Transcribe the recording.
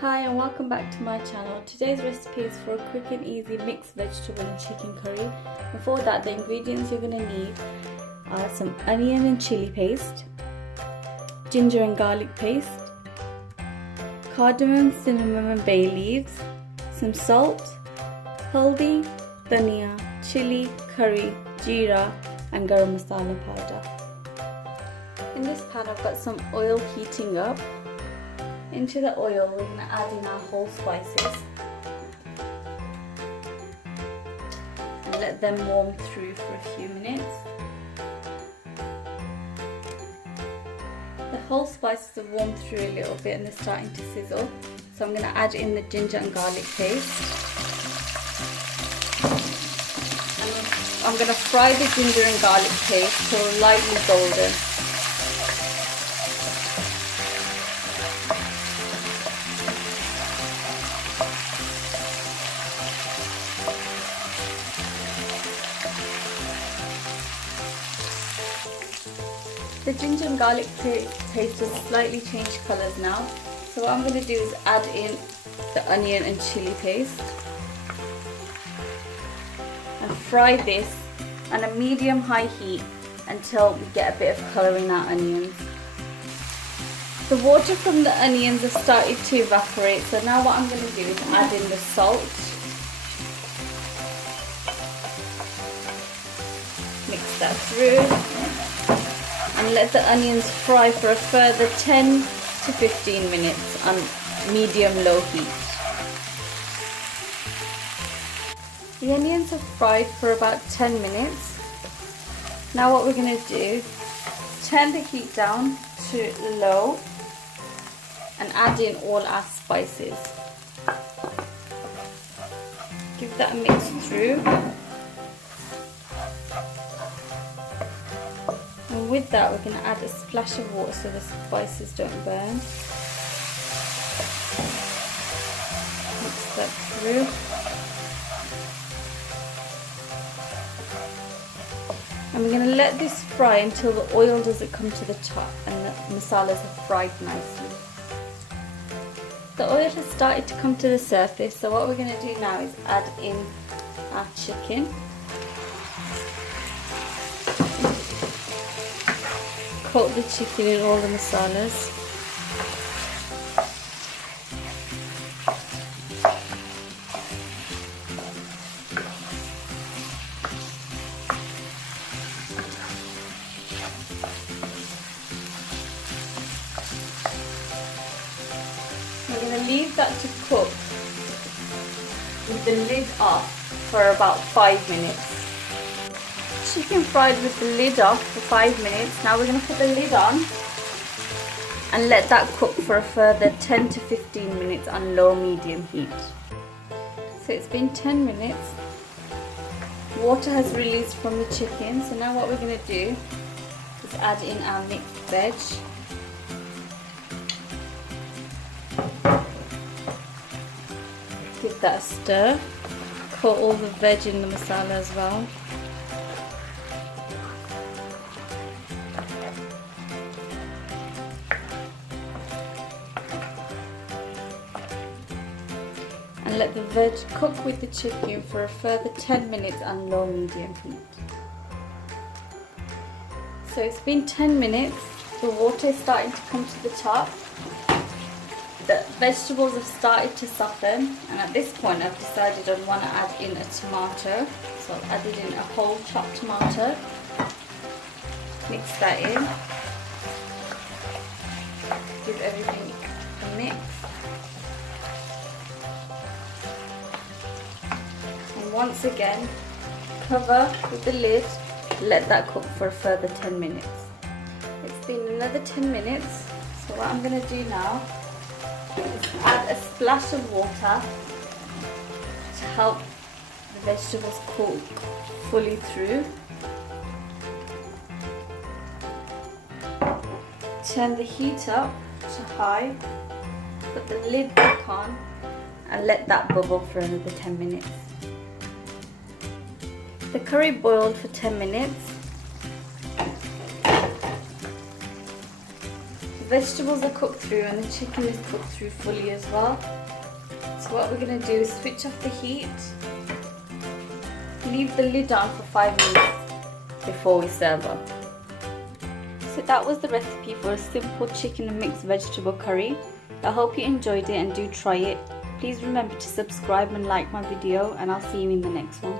Hi and welcome back to my channel. Today's recipe is for a quick and easy mixed vegetable and chicken curry. Before that, the ingredients you're going to need are some onion and chilli paste, ginger and garlic paste, cardamom, cinnamon and bay leaves, some salt, haldi, dhaniya, chilli, curry, jeera and garam masala powder. In this pan I've got some oil heating up. Into the oil we're going to add in our whole spices and let them warm through for a few minutes. The whole spices have warmed through a little bit and they're starting to sizzle, so I'm going to add in the ginger and garlic paste. And I'm going to fry the ginger and garlic paste till lightly golden. The ginger and garlic paste has slightly changed colours now, so what I'm going to do is add in the onion and chilli paste and fry this on a medium-high heat until we get a bit of colour in our onions. The water from the onions has started to evaporate, so now what I'm going to do is add in the salt. Mix that through. And let the onions fry for a further 10 to 15 minutes on medium-low heat. The onions have fried for about 10 minutes. Now what we're going to do is turn the heat down to low and add in all our spices. Give that a mix through. And with that we're going to add a splash of water so the spices don't burn. Mix that through. And we're going to let this fry until the oil doesn't come to the top and the masalas have fried nicely. The oil has started to come to the surface, so what we're going to do now is add in our chicken. Coat the chicken in all the masalas. We're going to leave that to cook with the lid off for about 5 minutes. Chicken fried with the lid off for 5 minutes. Now we're going to put the lid on and let that cook for a further 10 to 15 minutes on low-medium heat. So it's been 10 minutes. Water has released from the chicken, so now what we're going to do is add in our mixed veg. Give that a stir. Coat all the veg in the masala as well. And let the veg cook with the chicken for a further 10 minutes on low-medium heat. So it's been 10 minutes, the water is starting to come to the top, the vegetables have started to soften, and at this point I've decided I want to add in a tomato, so I've added in a whole chopped tomato. Mix that in, give everything a mix. Once again, cover with the lid, let that cook for a further 10 minutes. It's been another 10 minutes, so what I'm going to do now is add a splash of water to help the vegetables cook fully through. Turn the heat up to high, put the lid back on and let that bubble for another 10 minutes. The curry boiled for 10 minutes. vegetables are cooked through and the chicken is cooked through fully as well. So what we're going to do is switch off the heat, leave the lid on for 5 minutes before we serve up. So that was the recipe for a simple chicken and mixed vegetable curry. I hope you enjoyed it and do try it. Please remember to subscribe and like my video, and I'll see you in the next one.